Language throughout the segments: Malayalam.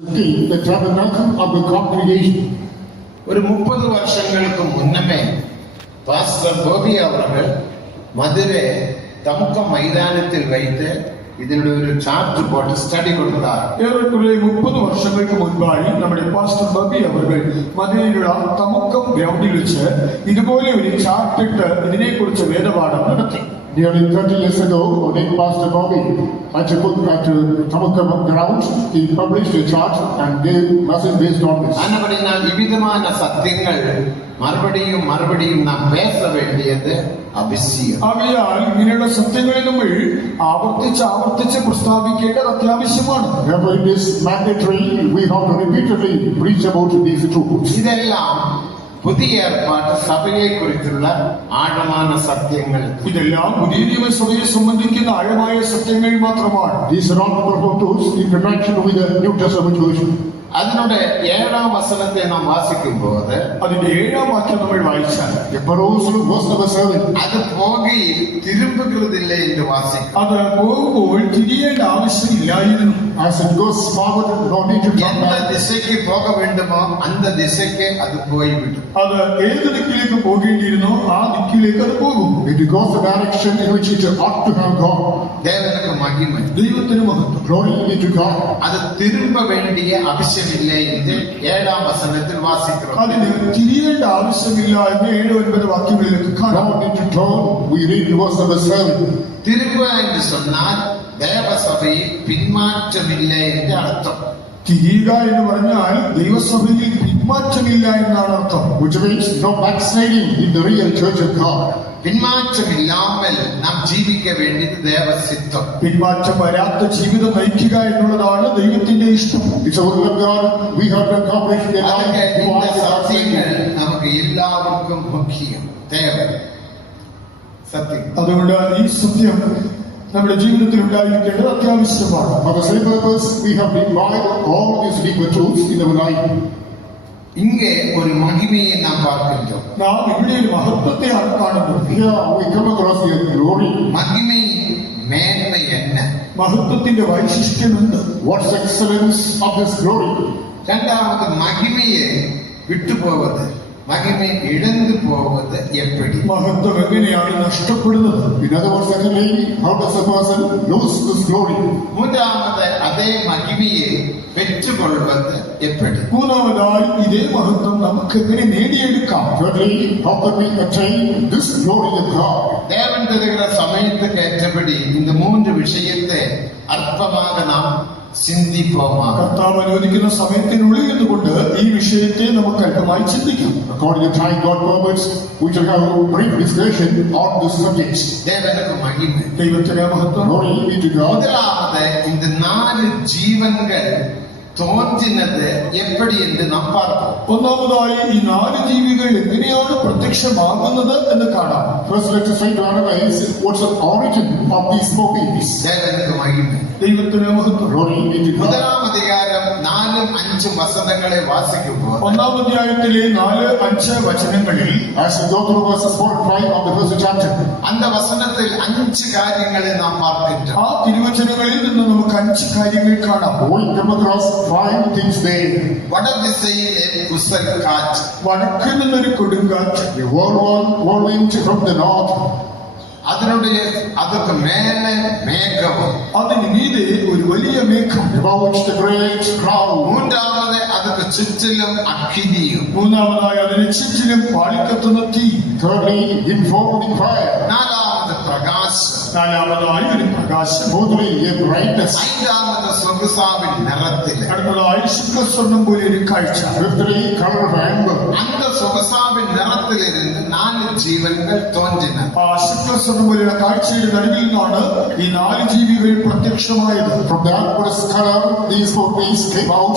The tabernacle of the congregation. ഒരു 30 വർഷങ്ങൾക്ക് മുന്നമേ പാസ്റ്റർ ബോബി അവർ മധുരെ തമുക്ക മൈതാനത്തിൽ വൈത്ത് ഇതിന്റെ ഒരു ചാർട്ട് പോട്ട് സ്റ്റഡി കൊടുത്താർ. ഏറെക്കുറെ 30 വർഷങ്ങൾക്ക് മുൻപായി നമ്മുടെ പാസ്റ്റർ ബോബി അവർ മധുരയിലുള്ള തമുക്കം ഗ്രൗണ്ടിൽ വെച്ച് ഇതുപോലെ ഒരു ചാർട്ട് ഇട്ട് ഇതിനെക്കുറിച്ച് വേദപാഠം നടത്തി. Nearly 30 years ago, when Pastor Bobby at Tamukkam ground, he published a chart and gave message based on this. അന്നപടിനാൽ വിവിധമായ സത്യങ്ങൾ മറുപടിയും നാം പേസ വേണ്ടിയത് അവശ്യം. ആകയാൽ ഇങ്ങനെയുള്ള സത്യങ്ങളെ നമ്മൾ ആവർത്തിച്ച് പ്രസ്താവിക്കേണ്ടത് അത്യാവശ്യമാണ്. Therefore, it is mandatory we have to repeatedly preach about these truths. ഇതെല്ലാം പുതിയ ഏർപ്പാട് സഭയെ കുറിച്ചുള്ള ആഴമായ സത്യങ്ങൾ. ഇതെല്ലാം പുതിയ നിയമസഭയെ സംബന്ധിക്കുന്ന ആഴമായ സത്യങ്ങൾ മാത്രമാണ്. These are all proposed in connection with the New Testament version. അതിനോട് 7-ാം വചനത്തെ നാം വാസിക്കുമ്പോൾ അതിന്റെ 7-ാം വാക്യം നമ്മൾ വായിച്ചാൽ അത് പോകുകയിൽ തിരുമ്പുകൃതില്ല എന്ന് വാസിക്കും. അത് പോകുമ്പോൾ തിരിയേണ്ട ആവശ്യമില്ലായിരുന്നു. എந்த ദിശയ്ക്ക് പോക വേണ്ടുമോ അന്ത ദിശയ്ക്ക് അത് പോയി വിടും. അത് ഏത് ദിക്കിലേക്ക് പോകേണ്ടിയിരുന്നോ ആ ദിക്കിലേക്ക് അത് പോകും. ദേവനക്ക് മഹിമ, ദൈവത്തിന് മഹത്വം. അത് തിരുമ്പ വേണ്ടിയ ആവശ്യമില്ല എന്ന് 7-ാം വചനത്തിൽ വാസിക്കുന്നു. അതിന് തിരിയേണ്ട ആവശ്യമില്ല എന്ന് 7-9 വാക്യങ്ങളിലേക്ക് കാണാം. തിരുമ്പ എന്ന് சொன்னால் ദേവസഭയിൽ പിന്മാറ്റമില്ല എന്ന് അർത്ഥം. തിരിയുക എന്ന് പറഞ്ഞാൽ ദൈവസഭയിൽ പിന്മാറ്റമില്ല എന്നാണ് അർത്ഥം. Which means no backsliding in the real church of God. പിന്മാറ്റമില്ലാமல் നാം ജീവിക്ക വേണ്ടിയത് ദേവസിദ്ധം. പിന്മാറ്റം വരാത്ത ജീവിതം നയിക്കുക എന്നുള്ളതാണ് ദൈവത്തിന്റെ ഇഷ്ടം. സത്യങ്ങൾ നമുക്ക് എല്ലാവർക്കും മുഖ്യം. സത്യം. അതുകൊണ്ട് ഈ സത്യം നമ്മുടെ ജീവിതത്തിൽ ഉണ്ടായിരിക്കേണ്ടത് അത്യാവശ്യമാണ്. ഇங்கே ഒരു മഹിമയെ നാം பார்க்கின்றோம். നാം ഇവിടെ ഒരു മഹത്വത്തെയാണ് കാണുന്നത്. മഹിമ മേന്മ എന്ന മഹത്വത്തിന്റെ വൈശിഷ്ട്യം എന്ത്? What's the excellence of this glory? രണ്ടാമത് മഹിമയെ വിട്ടുപോകുന്നത്, മഹിമ ഇഴന്നു പോകുന്നത് എപ്പടി? മഹത്വം എങ്ങനെയാണ് നഷ്ടപ്പെടുന്നത്? In other words, secondly, how does a person lose this glory? മൂന്നാമത് അതേ മഹിമയെ പെറ്റുകൊള്ളുന്നത് എപ്പടി? മൂന്നാമതായി ഇതേ മഹത്വം നമുക്ക് എങ്ങനെ നേടിയെടുക്കാം? Thirdly, how can we attain this glory of God? ദേവൻ തരുന്ന സമയത്ത് കേട്ടപടി இந்த 3 വിഷയത്തെ അല്പமாக നാം ചിന്തിപ്പോമാ. കർത്താവ് അനുവദിക്കുന്ന സമയത്തിനുള്ളിൽ നിന്നുകൊണ്ട് ഈ വിഷയത്തെ നമുക്ക് അല്പമായി ചിന്തിക്കാം. According to time God permits, we shall have a brief discussion on this subject. ദേവനക്ക് മഹിമ, ദൈവത്തിന്റെ മഹത്വം. Glory be to God. முதலாவது இந்த 4 ജീവൻകൾ തോന്നിനത് എപ്പടി എന്ന് നാം பார்ப்போம். ഒന്നാമതായി ഈ 4 ജീവികൾ എങ്ങനെയാണ് പ്രത്യക്ഷമാകുന്നത് എന്ന് കാണാം. First, let us try to analyze what's the origin of these 4 babies. ദേവനക്ക് മഹിമ, ദൈവത്തിന്റെ മഹത്വം. Glory be to God. முதலாம் அதிகாரம் 4-5 വചനങ്ങളെ വാസിക്കുമ്പോൾ ഒന്നാം അധ്യായത്തിലെ 4-5 വചനങ്ങളിൽ as we go through verses 4 and 5 of the first chapter, அந்த വചനത്തിൽ 5 കാര്യങ്ങളെ നാം பார்க்கின்றோം. ആ തിരുവചനങ്ങളിൽ നിന്ന് നമുക്ക് 5 കാര്യങ്ങൾ കാണാം. we come across 5 things there. വടദിശയിലെ Kusal കാറ്റ്, വടക്കിൽ നിന്നൊരു കൊടുങ്കാറ്റ്, The whirlwind from the north, അതൊക്കെ മേലെ മേഘവും, അതിന് മീതെ ഒരു വലിയ മേഘം, above which the great cloud. മൂന്നാമത് അതൊക്കെ ചുറ്റിലും അഗ്നിയും, മൂന്നാമതായി അതിന് ചുറ്റിലും പാളിക്കത്തുന്ന തീ, Thirdly, enfolding fire. നാലാമത് പ്രകാശം, നാലാമതായി ഒരു പ്രകാശം, Fourthly, a brightness. ഐന്താമത് സ്വഗുസാവിൻ നിറത്തില്, അടുത്തതായി ശുക്ലസ്വർണ്ണം പോലെ ഒരു കാഴ്ച, Fifthly, color of amber. அந்த സ്വഗുസാവിൻ നിറത്തിലിരുന്ന് 4 ജീവൻകൾ തോന്നിന. ആ ശുക്ലസ്വർണ്ണം പോലെയുള്ള കാഴ്ചയുടെ നടുവിൽ നിന്നാണ് ഈ 4 ജീവികൾ പ്രത്യക്ഷമായത്. From the amber's color, these 4 beasts came out.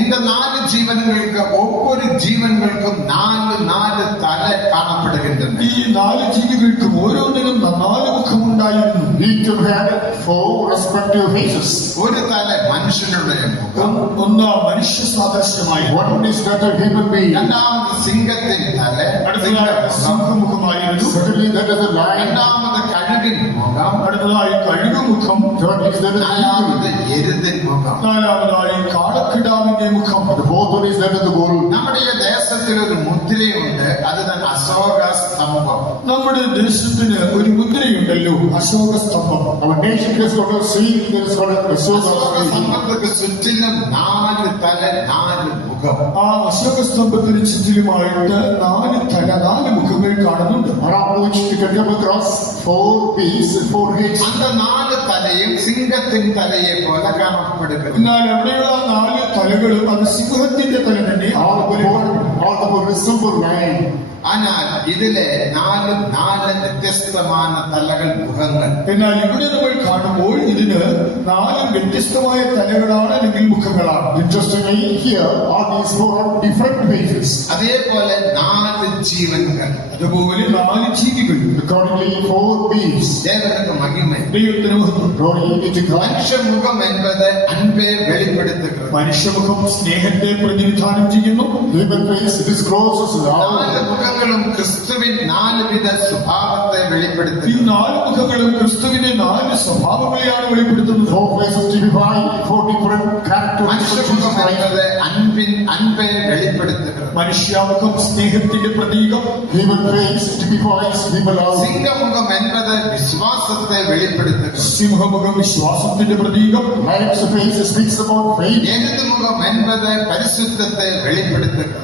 இந்த 4 ജീവനുകൾക്ക് ഒவ்வொரு ജീവനുകൾക്കും 4 തല കാണപ്പെടുகின்றன. ഈ 4 ജീവികൾക്കും ഓരോന്നിനും 4 മുഖമുണ്ടായിരുന്നു. Each of them had 4 respective faces. ഒരു തല മനുഷ്യനുടെ മുഖം, ഒന്ന് ഒന്ന് മനുഷ്യ സാദൃശ്യമായി, one is that of human being, രണ്ടാമത് സിംഹത്തിൻ തല, അടുത്തതായി സിംഹമുഖമായിരുന്നു, secondly that is a lion, രണ്ടാമത് കഴുകിൻ മുഖം, അടുത്തതായി കഴുകുമുഖം, third is that of the നാലാമത് eagle, എരുതിൻ മുഖം. നാലാമതായി കാടക്കിടാവിന്റെ മുഖം. the fourth one is that of the bull. നമ്മുടെ ഈ ദേശത്തിൽ ഒരു മുദ്രയുണ്ട്, അത് തന്നെ അശോക സ്തംഭം. നമ്മുടെ ദേശത്തിന് ഒരു മുദ്രയുണ്ടല്ലോ, Ashoka സ്തംഭം. Our nation has got a seal that is called a Ashoka Ashoka. സ്തംഭത്തിന് ചുറ്റിലും 4 തല 4 മുഖം. ആ അശോക സ്തംഭത്തിന് ചുറ്റിലുമായിട്ട് 4 തല 4 മുഖങ്ങൾ കാണുന്നുണ്ട്. Around which you can come across 4 peaks and 4 heads. அந்த 4 തലയും സിംഹത്തിൻ തലയെ പോലെ കാണപ്പെടുന്നു. എന്നാൽ അവിടെയുള്ള 4 തലകളും അത് സിംഹത്തിന്റെ തല തന്നെ All the more resemble lion. ஆனால் ഇതിലെ 4 വ്യത്യസ്തமான തലകൾ മുഖങ്ങൾ. എന്നാൽ ഇവിടെ നമ്മൾ കാണുമ്പോൾ ഇതിന് 4 വ്യത്യസ്തമായ തലകളാണ്, അല്ലെങ്കിൽ മുഖങ്ങളാണ്. Interestingly, here all these 4 are different faces. അതേപോലെ 4 ജീവനുകൾ, അതുപോലെ 4 ജീവികൾ, Accordingly, 4 beasts. ദേവനുக்கு മഹിമ. ദൈവത്തിന് മഹത്വം. Glory be to God. മനുഷ്യമുഖം എന്നത് അൻപെ വെളിപ്പെടുത്തുന്നത്. മനുഷ്യമുഖം സ്നേഹത്തെ പ്രതിനിധാനം ചെയ്യുന്നു. Human face discloses 4 love. മുഖങ്ങളും ക്രിസ്തുവിൻ 4 വിധ സ്വഭാവത്തെ ഈ വെളിപ്പെടുത്തുന്നു. 4 മുഖങ്ങളും ക്രിസ്തുവിന്റെ 4 സ്വഭാവങ്ങളെയാണ് വെളിപ്പെടുത്തുന്നത്. 4 faces typify 4 different characteristics of മനുഷ്യമുഖം Jesus Christ. എന്നത് അൻപെ വെളിപ്പെടുത്തുന്നത്. മനുഷ്യാമുഖം സ്നേഹത്തിന്റെ പ്രതീകം. Human face typifies human love. സിംഹമുഖം എന്നത് വിശ്വാസത്തെ വെളിപ്പെടുത്തുന്നത്. സിംഹമുഖം വിശ്വാസത്തിന്റെ പ്രതീകം. Lion's face speaks about faith. എരുതുമുഖം എന്നത് പരിശുദ്ധത്തെ വെളിപ്പെടുത്തുന്നത്.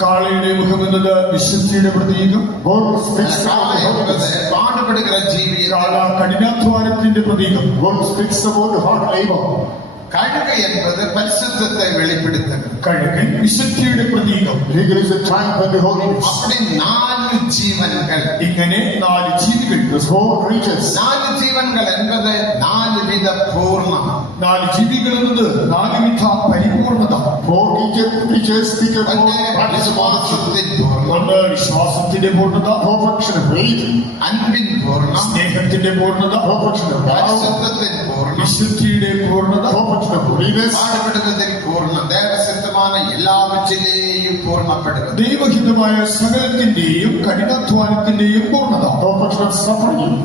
കാളയുടെ മുഖം എന്നത് വിശുദ്ധിയുടെ പ്രതീകം. Bull speaks കാള about എന്നത് holiness. പാടുപെടുകിற ജീവിയെ. കാള കഠിനാധ്വാനത്തിന്റെ പ്രതീകം. Bull speaks about hard labor. കഴുക എന്നത് പരിശുദ്ധത്തെ വെളിപ്പെടുത്തുന്നത്. കഴുകൻ വിശുദ്ധിയുടെ പ്രതീകം. Eagle is a triumph and holiness. அப்படி 4 ജീവനുകൾ. ഇങ്ങനെ 4 ജീവികൾ. There's 4 creatures. 4 ജീവനുകൾ എന്നത് 4 വിധ പൂർണ്ണ. 4 ജീവികൾ എന്നത് 4 വിധ പരിപൂർണത. 4 creatures speak about practice of perfection. വിശ്വാസത്തിൻ പൂർണ്ണ, ഒന്ന് വിശ്വാസത്തിന്റെ പൂർണത, Perfection of faith. അൻപിൻ പൂർണ്ണ, സ്നേഹത്തിന്റെ പൂർണത, Perfection of love. പരിശുദ്ധത്തിൻ പൂർണ്ണ, വിശുദ്ധിയുടെ പൂർണത, Perfection of holiness. പാടുപെടുന്നതിൻ പൂർണ്ണ, ദേവസിദ്ധமான എല്ലാവற்றிലെയും പൂർണ്ണപ്പെടുന്നത്. ദൈവഹിതമായ സകലത്തിന്റെയും കഠിനാധ്വാനത്തിന്റെയും പൂർണത. Perfection of suffering.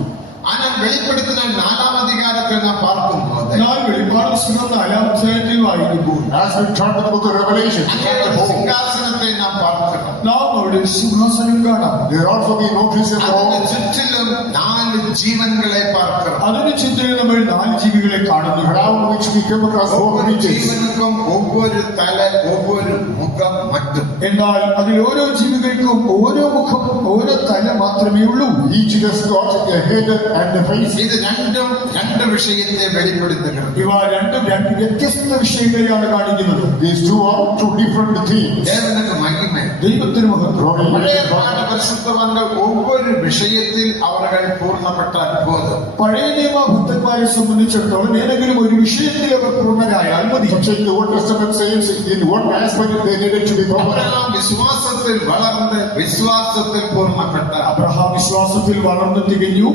ஆனால் வெளிப்படுத்தின 4ஆம் அதிகாரத்தில் நாம் பார்க்கும்போது എന്നാൽ വെളിപ്പാട് പുസ്തകം 4-ാം അധ്യായത്തിൽ വായിക്കുമ്പോൾ As we turn to the book of Revelation, அங்கே ஒரு சிங்காசனத்தை நாம் பார்க்கிறோம். നാം അവിടെ സിംഹാസനം കാണാം. there also we notice a അതിന് throne. ചുറ്റിലും 4 ജീവനുകളെ பார்க்கிறோம். അതിന് ചുറ്റിലും നമ്മൾ 4 ജീവികളെ കാണുന്നു. Around which we come across 4 ஒவ்வொரு creatures. ஜீவனுக்கும் ஒவ்வொரு தலை, ஒவ்வொரு முகம் மட்டும். എന്നാൽ അതിൽ ഓരോ ജീവികൾക്കും ഓരോ മുഖം, ഓരോ തല മാത്രമേ ഉള്ളൂ. Each has got a head and a face. ഇത് രണ്ടും 2 വിഷയത്തെ വെളിപ്പെടുത്തുகிறது. ഇവ രണ്ടും 2 വ്യത്യസ്ത വിഷയങ്ങളെയാണ് കാണിക്കുന്നത്. These 2 are 2 different themes. தேவனுக்கு மகிமை. ദൈവത്തിന് മഹത്വം. பழைய ஏற்பாட்டு பரிசுத்தவான்கள் ஒவ்வொரு விஷயத்தில் அவர்கள் பூர்ணப்பட்டால் போதும். പഴയ നിയമ ഭക്തന്മാരെ സംബന്ധിച്ചിടത്തോളം ഏതെങ്കിലും ഒരു വിഷയത്തിൽ അവർ പൂർണ്ണരായാൽ മതി. Such in the Old Testament saints, in one aspect they needed to be perfect. அவரெல்லாம் விசுவாசத்தில் வளர்ந்து விசுவாசத்தில் பூர்ணப்பட்டார். അബ്രഹാം വിശ്വാസത്തിൽ വളർന്നു തികഞ്ഞു.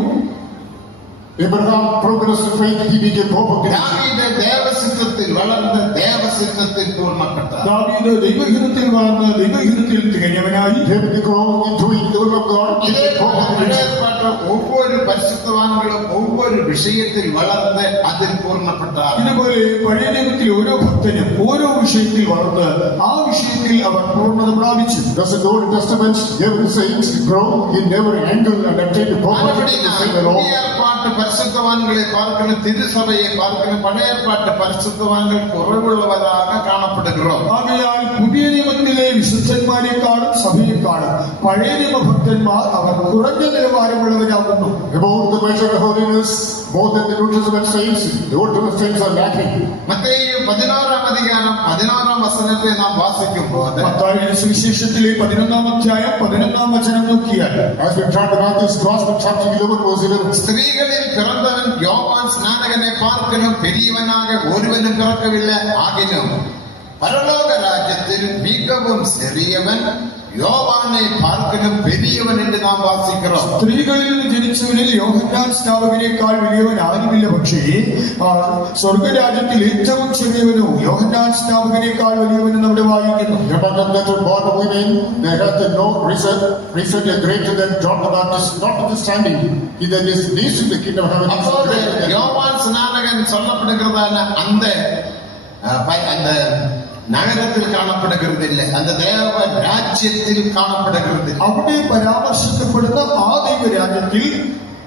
Abraham progressed in faith, he became perfect. தாவீது தேவசித்தத்தில் வளர்ந்து தேவசித்தத்தில் பூர்ணப்பட்டார். ദാവീദ് ദൈവഹിതത്തിൽ വളർന്ന് ദൈവഹിതത്തിൽ തികഞ്ഞവനായി. David grew into the will of God, he இதே became போல perfect. பழைய ஏற்பாட்டில் ஒவ்வொரு பரிசுத்தவான்களும் ஒவ்வொரு விஷயத்தில் வளர்ந்து அதில் பூர்ணப்பட்டார். ഇതുപോലെ പഴയ നിയമത്തിൽ ഓരോ ഭക്തനും ഓരോ വിഷയത്തിൽ വളർന്ന് ആ വിഷയത്തിൽ അവർ പൂർണ്ണത പ്രാപിച്ചു. Thus in the Old Testament, every saint grow in every angle and attain to perfection in the faith alone. புதிய ஏற்பாட்டு பரிசுத்தவான்களை பார்க்கணும், திருசபையை பார்க்கணும். பழைய ஏற்பாட்டு பரிசுத்தவான்கள் குறைவுள்ளவராக காணப்படுகிறோம். ആകയാൽ പുതിയ നിയമത്തിലെ വിശുദ്ധന്മാരെക്കാളും സഭയെക്കാളും പഴയ നിയമ ഭക്തന്മാർ അവർ കുറഞ്ഞ നിലവാരമുള്ളവരാകുന്നു. About the measure of holiness, more than the New Testament saints, the Old Testament saints are lacking. மத்தேயு 16ஆம் அதிகாரம் 16ஆம் வசனத்தை நாம் வாசிக்கும் போது മത്തായിയുടെ സുവിശേഷത്തിലെ 11-ാം അധ്യായം 11-ാം വചനം നോക്കിയാൽ As we turn to Matthew's Gospel, chapter 11, verse 11. ஸ்திரீகளில் பிறந்தவன் யோவான் ஸ்நானகனை பார்க்கணும் பெரியவனாக ஒருவனும் பிறக்கவில்லை, ஆகினும் பரலோக ராஜ்யத்தில் மிகவும் சிறியவன் யோவானை பார்க்கலும் பெரியவன் என்று நாம் வாசிக்கிறோம். സ്ത്രീകളിൽ നിന്ന് ജനിച്ചവനിൽ യോഹന്നാൻ സ്നാപകനേക്കാൾ വലിയവൻ ആരുമില്ല. പക്ഷേ സ്വർഗരാജ്യത്തിൽ ഏറ്റവും ചെറിയവനോ യോഹന്നാൻ സ്നാപകനേക്കാൾ വലിയവനും നമ്മുടെ വായിക്കുന്നു. Among them that were born of women, they had no reason greater than John the Baptist, not understanding that is least in the kingdom of heaven. அப்போது யோவான் ஸ்நானகன் சொல்லப்படுகிறதான அந்த നഗരത്തിൽ കാണപ്പെടുകയില്ല, അത് ദേവ രാജ്യത്തിൽ കാണപ്പെടുകയില്ല. അവിടെ പരാമർശിക്കപ്പെടുന്ന ആ ദൈവരാജ്യത്തിൽ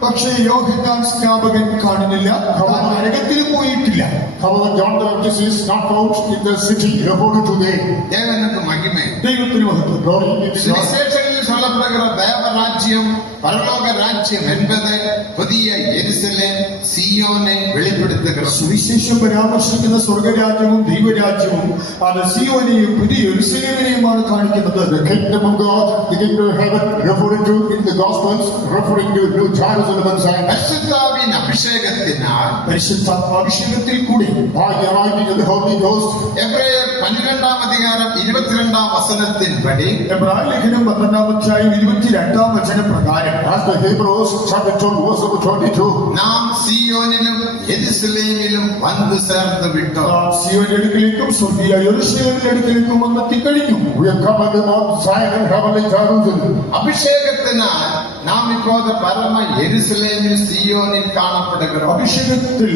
പക്ഷേ യോഹന്നാൻ സ്നാപകൻ കാണുന്നില്ല, നരകത്തിലും പോയിട്ടില്ല. However, John the Baptist is not found in the city reported today. ദേവനുക്ക് മഹിമ, ദൈവത്തിന് മഹത്വം. Glory be to God. സുവിശേഷങ്ങളിൽ சொல்லப்படுகிற தேவராஜ்யம் பரலோக ராஜ்யம் என்பது புதிய எருசலேம் സിയോനെ വെളിപ്പെടുത്തുகிறது. സുവിശേഷം പരാമർശിക്കുന്ന സ്വർഗരാജ്യവും ദൈവരാജ്യവും അത് സിയോനെയും പുതിയ യെരൂശലേമിനെയുമാണ് കാണിക്കുന്നത്. The kingdom of God, the kingdom of heaven, referred to in the Gospels, referring to New Jerusalem and Zion. പരിശുദ്ധാവിൻ അഭിഷേകത്തിനാൽ, പരിശുദ്ധാത്മാഭിഷേകത്തിൽ കൂടി, by the anointing of the Holy Ghost. എബ്രായർ 12-ാം അധികാരം 22-ാം വചനത്തിൻപടി, എബ്രായ ലേഖനം 12-ാം അധ്യായം 22-ാം വചനപ്രകാരം, as the Hebrews chapter 12 verse number 22, നാം സിയോനിലും യെരൂശലേമിലും വന്നു ചേർന്ന് വിട്ടു. സിയോന്റെ അടുക്കലേക്കും സ്വർഗീയ യെരൂശലേമിന്റെ അടുക്കലേക്കും വന്നെത്തിക്കഴിഞ്ഞു. we have come unto Mount Zion and heavenly Jerusalem. അഭിഷേകത്തിനാൽ നാം ഇപ്പോൾ പരമ യെരൂശലേമിൽ സിയോനിൽ കാണപ്പെടുகிறோம். അഭിഷേകത്തിൽ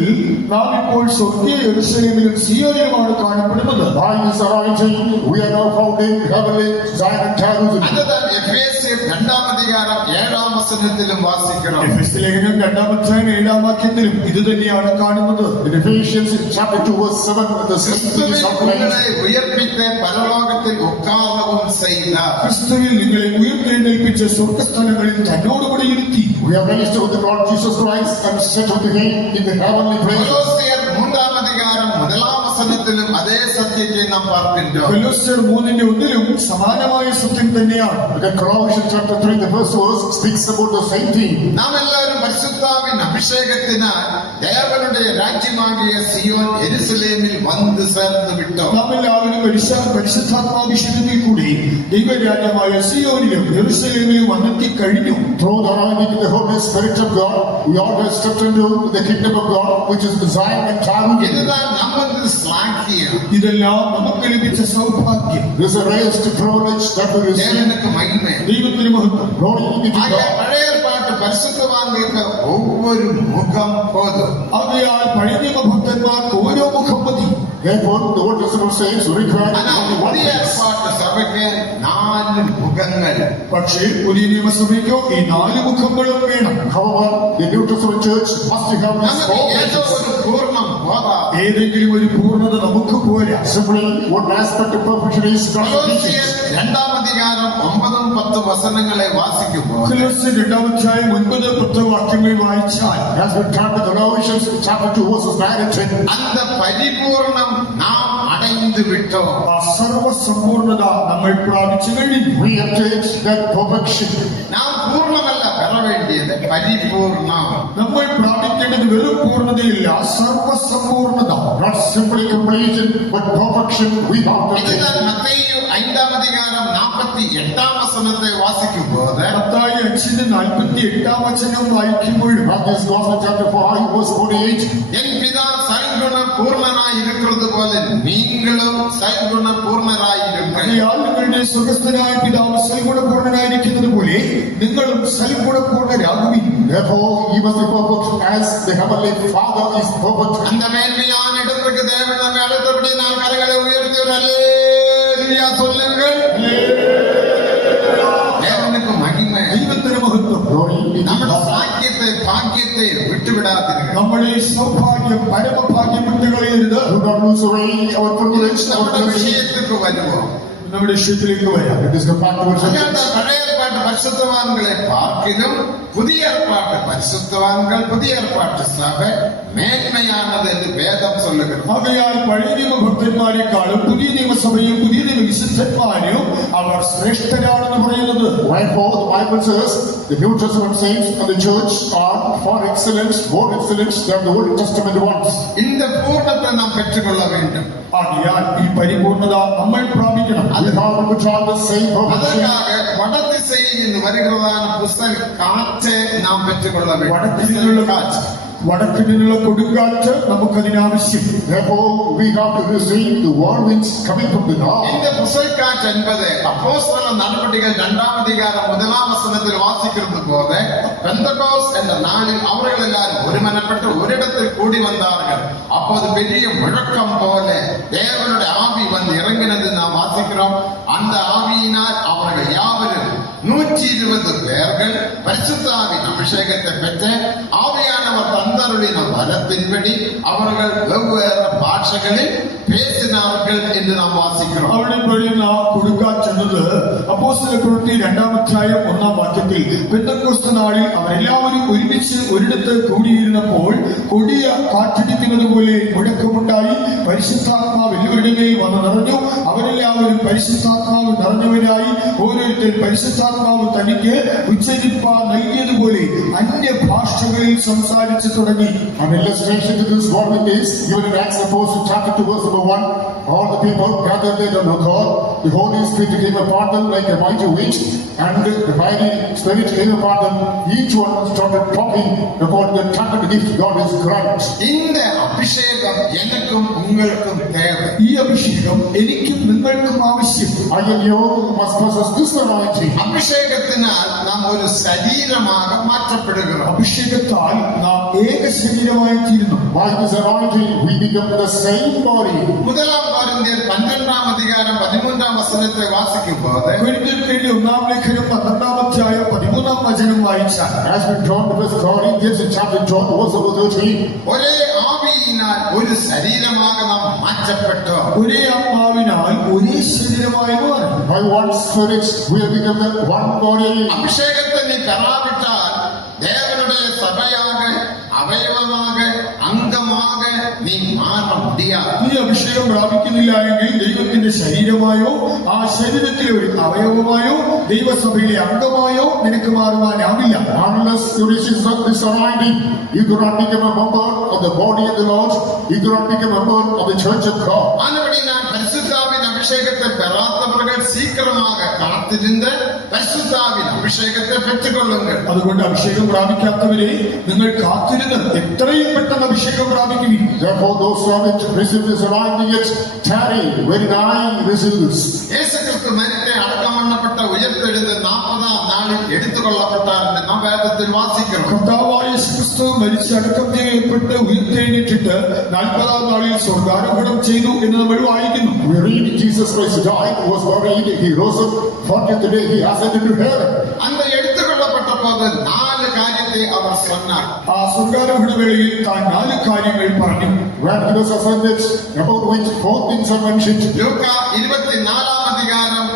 നാം ഇപ്പോൾ സ്വർഗീയ യെരൂശലേമിലും സിയോനിലുമാണ് കാണപ്പെടുന്നത്. By this anointing, we are now found in heavenly Zion and Jerusalem. അതുதான் എഫേസ്യർ 2-ാം അധികാരം 7-ാം വചനത്തിലും വാസിக்கிறோம். എഫെസ്യ ലേഖനം 2-ാം അധ്യായം 7-ാം വാക്യത്തിലും ഇത് തന്നെയാണ് കാണുന്നത്. In Ephesians chapter 2 verse 7, the scripture is outlined. ഉയർപ്പിച്ച് പരലോകത്തിൽ ഉക്കാലവും ചെയ്താർ. ക്രിസ്തുവിൽ നിങ്ങളെ ഉയർത്തെഴുന്നേൽപ്പിച്ച സ്വർഗ്ഗസ്ഥലങ്ങളിൽ തന്നോടുകൂടി ഇരുത്തി. We are raised with the Lord Jesus Christ and set with him in the heavenly places. കൊലോസ്യർ 3-ാം അധികാരം 1-ാം വചനത്തിലും അതേ സത്യത്തെ നാം പാർക്കിன்றோம். കൊലോസ്യർ 3-1 സമാനമായ സത്യം തന്നെയാണ്. Again, Colossians chapter 3, the first verse speaks about the same thing. നാം എല്ലാവരും പരിശുദ്ധാവിൻ അഭിഷേകത്തിനാൽ ദേവനുടെ രാജ്യമാകിയ സിയോൻ യെരൂശലേമിൽ വന്നു ചേർന്ന് വിട്ടു. നാം എല്ലാവരും പരിശുദ്ധാത്മാഭിഷേകത്തിൽ കൂടി ദൈവരാജ്യമായ സിയോനിലും യെരൂശലേമിലും വന്നെത്തി കഴിഞ്ഞു. Through the anointing of the Holy Spirit of God, we all have stepped into the kingdom of God, which is Zion and Jerusalem. ഇതാണ് നമുക്ക് ശ്ലാഘ്യം. ഇതെല്ലാം നമുക്ക് ലഭിച്ച സൗഭാഗ്യം. This is a raised privilege that we receive. ദേവനുക്ക് മഹിമ. ദൈവത്തിന് മഹത്വം. Glory be to God. പഴയ പാട്ട് പരിശുദ്ധവാന്കൾക്ക് ഒവ്വൊരു മുഖം പോതും. ആകയാൽ പഴയ നിയമഭക്തന്മാർക്ക് ഓരോ മുഖം മതി. Therefore, the Old Testament saints require only one പുതിയ face. പാട്ട് സഭയ്ക്ക് 4 മുഖങ്ങൾ. പക്ഷേ പുതിയ നിയമസഭയ്ക്കോ ഈ 4 മുഖങ്ങളും വേണം. However, the New Testament church must have these നമുക്ക് 4 ഏതോ faces. ഒരു പൂർണ്ണം പോതാ. ഏതെങ്കിലും ഒരു പൂർണ്ണത നമുക്ക് പോരാ. Simply, one aspect of perfection is not കൊലോസ്യർ sufficient. 2-ാം അധികാരം 9-10 വചനങ്ങളെ വാസിക്കുമ്പോൾ, കൊലോസ്യർ 2-ാം അധ്യായം 9-10 വാക്യങ്ങൾ വായിച്ചാൽ, As we turn to Colossians chapter 2 verses 9 and 10, அந்த പരിപൂർണം നാം അടൈந்து വിട്ടോ. ആ സർവസമ്പൂർണത നമ്മൾ പ്രാപിച്ചു കഴിഞ്ഞു. we obtain that perfection. നാം പൂർണ്ണമല്ല പെറ വേണ്ടിയത്, പരിപൂർണം. നമ്മൾ പ്രാപിക്കേണ്ടത് വെറും പൂർണ്ണതയില്ല, സർവസമ്പൂർണത. Not simply completion, but perfection we have to ഇത് attain. മത്തയിയു 5-ാം അധികാരം 48-ാം വചനത്തെ വാസിക്കുമ്പോൾ, മത്തായി 5:48 വചനം വായിക്കുമ്പോഴും, Matthew's Gospel chapter 5 verse 48, என் பிதா சல்குண பூர்ணனாய் இருக்கிறது போல நீங்களும் சல்குண பூர்ணராயிருங்கள். അയാൾ നിങ്ങളുടെ സ്വർഗ്ഗസ്ഥനായ പിതാവ് സൽഗുണപൂർണനായിരിക്കുന്നത് പോലെ നിങ്ങളും സൽഗുണപൂർണരാകുവിൻ. therefore ye must be perfect as the heavenly Father is perfect. அந்த மேன்மையான இடத்திற்கு தேவன் நம்மை அழைத்தபடி நாம் கரங்களை உயர்த்தி ஒரு அல்லேலூயா சொல்லுங்கள். தேவனுக்கு மகிமை. ദൈവത്തിന് മഹത്വം. Glory be to നമ്മുടെ God. ഭാഗ്യത്തെ വിട്ടുവിടാതിരിക്കുക. നമ്മളെ സൗഭാഗ്യം പരമഭാഗ്യം വിട്ടുകളയരുത്. Do not lose away our privilege, our നമ്മുടെ blessing. വിഷയത്തിற்கு വരുമോ? നമ്മുടെ വിഷയത്തിലേക്ക് വരാം. It is the fact of അങ്ങനത്തെ പഴയ ഏർപ്പാട്ട് പരിശുദ്ധവാன்களை பார்க்கிலும் புதிய ஏற்பாட்டு பரிசுத்தவான்கள் புதிய ஏற்பாட்டு சபை மேன்மையானது என்று வேதம் சொல்லுகிறது. ആകയാൽ പഴയ നിയമ ഭക്തന്മാരെക്കാളും പുതിയ നിയമസഭയും പുതിയ നിയമ വിശുദ്ധന്മാരും അവർ ശ്രേഷ്ഠരാണെന്ന് പറയുന്നത്. Wherefore the Bible says the New Testament saints and the church are far excellent, more excellent than the Old Testament ones. இந்த பூர்ணத்தை நாம் பெற்றுக்கொள்ள வேண்டும். ആകയാൽ ഈ പരിപൂർണത നമ്മൾ പ്രാപിക്കണം. We have to put on the same purpose. அதற்காக வடதிசையில் இருந்து வருகிறதான புஸ்தக காற்றை நாம் பெற்றுக்கொள்ள வடதிசையிലുള്ള காற்று. വടക്ക് നിന്നുള്ള കൊടുങ്കാറ്റ് നമുക്കതിനാവശ്യം. Therefore, we have to receive the whirlwinds coming from the north. இந்த புஸ்தக காற்று என்பது அப்போஸ்தலர் நடவடிக்கைகள் 2ஆம் அதிகாரம் 1ஆம் வசனத்தில் வாசிக்கிறது போல பெந்தகோஸ்து என்ற நாளில் அவர்கள் எல்லாரும் ஒருமனப்பட்டு ஒரிடத்தில் கூடி வந்தார்கள். அப்போது பெரிய முழக்கம் போல தேவனுடைய ஆவி வந்து இறங்கினது நாம் வாசிக்கிறோம். அந்த ஆவியினால் அவர்கள் யாவரும் 120 பேர்கள் பரிசுத்த ஆவியின் அபிஷேகத்தை பெற்ற ஆவியானவர் தந்தருளின வரத்தின்படி அவர்கள் வெவ்வேறு பாஷைகளில் பேசினார்கள் என்று நாம் വാസിக்கிறோം. അവിടെ പറയുന്ന കൊടുങ്കാറ്റ് എന്നത് അപ്പോസ്തല പ്രവൃത്തി 2-ാം അധ്യായം 1-ാം വാക്യത്തിൽ പെന്തക്കോസ്ത് നാളിൽ അവരെല്ലാവരും ഒരുമിച്ച് ഒരിടത്ത് കൂടിയിരുന്നപ്പോൾ കൊടിയ കാറ്റടിക്കുന്നത് പോലെ മുഴക്കമുണ്ടായി. പരിശുദ്ധാത്മാവ് എല്ലാവരുടെ മേൽ വന്ന് നിറഞ്ഞു. അവരെല്ലാവരും പരിശുദ്ധാത്മാവ് നിറഞ്ഞവരായി. ഓരോരുത്തർ പരിശുദ്ധാത്മാവ് തനിക്ക് ഉച്ചരിപ്പാൻ നൽകിയതുപോലെ അന്യഭാഷകളിൽ സംസാരിച്ചു തുടങ്ങി. An illustration to this what is given in Acts Apostles chapter 2 verse number 1. All the people gathered there on accord. The Holy Spirit came upon them like a mighty wind, and the mighty Spirit came upon them. Each one started talking about the tongue of the gift God is granted. இந்த அபிஷேகம் எனக்கும் உங்களுக்கும் தேவை. ഈ അഭിഷേകം എനിക്കും നിങ്ങൾക്കും ആവശ്യം. I and you must possess this anointing. அபிஷேகத்தினால் நாம் ஒரு சரீரமாக மாற்றப்படுகிறோம். അഭിഷേകത്താൽ നാം ഏക ശരീരമായി തീരുന്നു. By this anointing we become the same body. முதலாம் கொரிந்தியர் 12ஆம் அதிகாரம் 13ஆம் வசனத்தை வாசிக்கும்போது കൊരിന്ത്യർക്ക് എഴുതിയ 1-ാം ലേഖനം 12-ാം അധ്യായം 13-ാം വചനം വായിച്ചാൽ As we drawn to First Corinthians in chapter 12 verse number 13. ஒரே ஆவியினால் ஒரு சரீரமாக நாம் மாற்றப்பட்டோம். ഒരേ ആത്മാവിനാൽ ഒരേ ശരീരമായി മാറി. By one Spirit we have become the one body. அபிஷேகத்தை நீ பெறாவிட்டால் தேவனுடைய சபையாக அவயவமாக அங்கமாக நீ மாற முடியாது. നീ അഭിഷേകം പ്രാപിക്കുന്നില്ല എങ്കിൽ ദൈവത്തിന്റെ ശരീരമായോ ആ ശരീരത്തിലെ ഒരു അവയവമായോ ദൈവസഭയിലെ അംഗമായോ നിനക്ക് മാറുവാനാവില്ല. Unless you receive this anointing, you cannot become a member of the body of the Lord. You cannot become a member of the church of God. ஆனபடி நான் பரிசுத்தாவின் அபிஷேகத்தை பெறாதவர்கள் சீக்கிரமாக காத்திருந்து பரிசுத்தாவின் அபிஷேகத்தை பெற்றுக் கொள்ளுங்கள். അതുകൊണ്ട് അഭിഷേകം പ്രാപിക്കാത്തവരെ നിങ്ങൾ കാത്തിരുന്ന് എത്രയും പെട്ടെന്ന് അഭിഷേകം പ്രാപിക്കുവിൻ. Therefore, those who haven't received this anointing yet, tarry when I receive this. இயேசு கிறிஸ்து மரித்து அடக்கம் பண்ணப்பட்ட உயிர்த்தெழுந்து 40ஆம் நாளில் எடுத்துக்கொள்ளப்பட்டார் என்று நாம் வேதத்தில் வாசிக்கிறோம். കർത്താവായ യേശുക്രിസ്തു മരിച്ച് അടക്കം ചെയ്യപ്പെട്ട് ഉയർത്തെഴുന്നേറ്റിട്ട് 40-ാം നാളിൽ സ്വർഗ്ഗാരോഹണം ചെയ്തു എന്ന് നമ്മൾ വായിക്കുന്നു. We read Jesus Christ died, was buried, he rose up, 40th day he ascended to heaven. அந்த எடுத்துக்கொள்ளப்பட்ட போது 4 காரியத்தை அவர் சொன்னார். ആ സ്വർഗ്ഗാരോഹണ വേളയിൽ താൻ 4 കാര്യങ്ങൾ പറഞ്ഞു. When he was ascended, about which 4 things are mentioned. லூக்கா 24ஆம் அதிகாரம்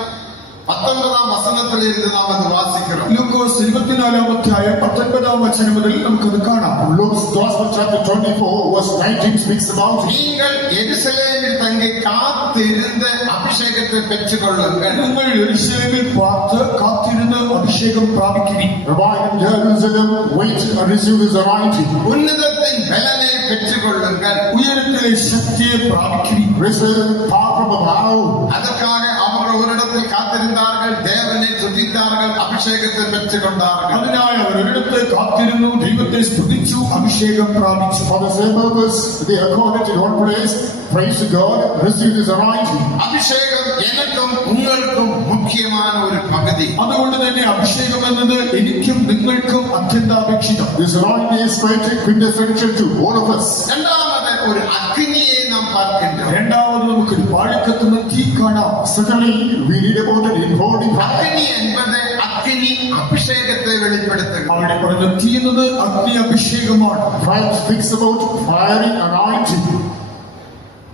19ஆம் வசனத்தில் இருந்து நாம் அது வாசிக்கிறோம். ലൂക്കോസ് 24-ാം അധ്യായം 19-ാം വചനം മുതൽ നമുക്കത് കാണാം. Luke's Gospel chapter 24 verse 19 speaks about it. நீங்கள் எருசலேமில் தங்கி காத்திருந்து அபிஷேகத்தை பெற்றுக்கொள்ளுங்கள். നിങ്ങൾ യെരൂശലേമിൽ പാർത്ത് കാത്തിരുന്ന് അഭിഷേകം പ്രാപിക്കുവിൻ. Abide in Jerusalem, wait and receive this anointing. உன்னதத்தின் பலனை பெற்றுக்கொள்ளுங்கள். ഉയരത്തിലെ ശക്തിയെ പ്രാപിക്കുവിൻ. Receive power from above. அதற்காக அவர்கள் ஒரு இடத்தில் காத்திருந்தார்கள், தேவனை துதித்தார்கள், அபிஷேகத்தை பெற்றுக்கொண்டார்கள். അതിനായി അവർ ഒരിടത്ത് കാത്തിരുന്നു, ദൈവത്തെ സ്തുതിച്ചു, അഭിഷേകം പ്രാപിച്ചു. For the same purpose, they accorded in one place, praise to God, receive this anointing. அபிஷேகம் எனக்கும் உங்களுக்கும் முக்கியமான ஒரு பகுதி. അതുകൊണ്ട് തന്നെ അഭിഷേകം എന്നത് എനിക്കും നിങ്ങൾക്കും അത്യന്താപേക്ഷിതം. This anointing is quite quintessential to all of us. இரண்டாவது ஒரு அக்னியை நாம் பார்க்கின்றோம். രണ്ടാമത് നമുക്കൊരു പാഴക്കത്തുന്ന തീ കാണാം. Certainly, we read about it in holy Bible. அக்னி என்பது அக்னி அபிஷேகத்தை வெளிப்படுத்துகிறது. അവിടെ പറഞ്ഞ തീ എന്നത് അഗ്നി അഭിഷേകമാണ്. Bible speaks about fiery anointing.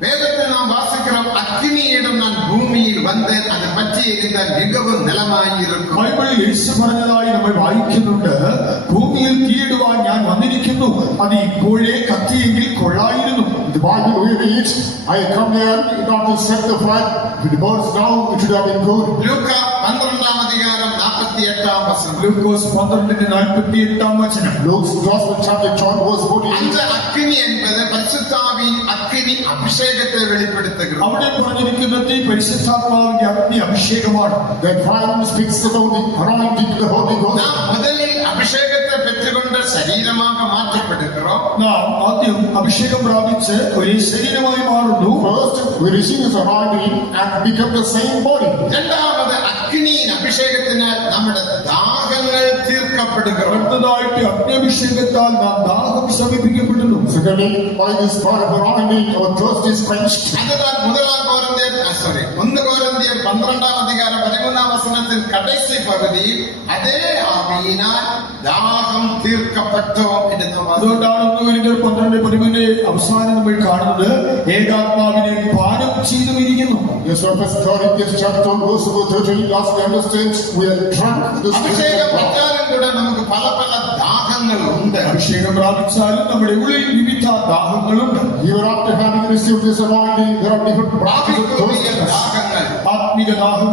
வேதத்தில் நாம் வாசிக்கிறோம், அக்னியிடம் நான் பூமியில் வந்தேன், அதை பற்றி எரிந்தால் மிகவும் நிலமாயிருக்கும். ബൈബിളിൽ യേശു പറഞ്ഞതായി നമ്മൾ വായിക്കുന്നുണ്ട്, ഭൂമിയിൽ തീയിടുവാൻ ഞാൻ വന്നിരിക്കുന്നു, അത് ഇപ്പോഴേ കത്തിയെങ്കിൽ കൊള്ളായിരുന്നു. The Bible we read, I come here not to set the fire, if it burns down, it should have been good. லூக்கா 12ஆம் அதிகாரம் 48ஆம் வசனம். ലൂക്കോസ് 12:48 വചനം. Luke's Gospel chapter 12 verse 14. அந்த அக்னி என்பது பரிசுத்தாவின் அக்னி അഗ്നി അഭിഷേകത്തെ വെളിപ്പെടുത്തുകയാണ്. അവിടെ പറഞ്ഞിരിക്കുന്നത് പരിശുദ്ധാത്മാവിന്റെ അഗ്നി അഭിഷേകമാണ്. That fire speaks about the anointing of the Holy Ghost. നാം முதலில் അഭിഷേകത്തെ പെറ്റുകൊണ്ട് ശരീരமாக മാറ്റപ്പെടുகிறோம். നാം ആദ്യം അഭിഷേകം പ്രാപിച്ച് ഒരു ശരീരമായി മാറുന്നു. First, we receive His anointing and become the same body. രണ്ടാമത് അഗ്നിயின் അഭിഷേകത്തിനാൽ നമ്മുടെ ദാഹങ്ങൾ തീർക്കപ്പെടുകയാണ്. അടുത്തതായിട്ട് അഗ്നിഅഭിഷേകത്താൽ നാം ദാഹം ശമിപ്പിക്കപ്പെടുന്നു. Secondly, by this fire of anointing, our thirst is quenched. அதுதான் முதலாம் கொரிந்தியர் 1 கொரிந்தியர் 12ஆம் அதிகாரம் 13ஆம் வசனத்தின் கடைசி பகுதி அதே ஆவியினால் தாகம் தீர்க்கப்பட்டோம் என்று നാം അതുകൊണ്ടാണ് 1 കൊരിന്ത്യർ 12:13 അവസാനം നമ്മൾ കാണുന്നത് ഏകാത്മാവിനെ പാനം ചെയ്തുമിരിക്കുന്നു. Yes, First Corinthians chapter 1 verse 13, last we understand we are drunk the അഭിഷേകം Spirit of God. പറ്റാനും കൂടെ നമുക്ക് പല പല ദാഹങ്ങൾ ഉണ്ട്. അഭിഷേകം പ്രാപിച്ചാലും നമ്മുടെ ഉള്ളിൽ വിവിധ ദാഹങ്ങളുണ്ട്. Even after having received this anointing, there are different branches of thirst. ദാഹങ്ങൾ ആത്മിക ദാഹം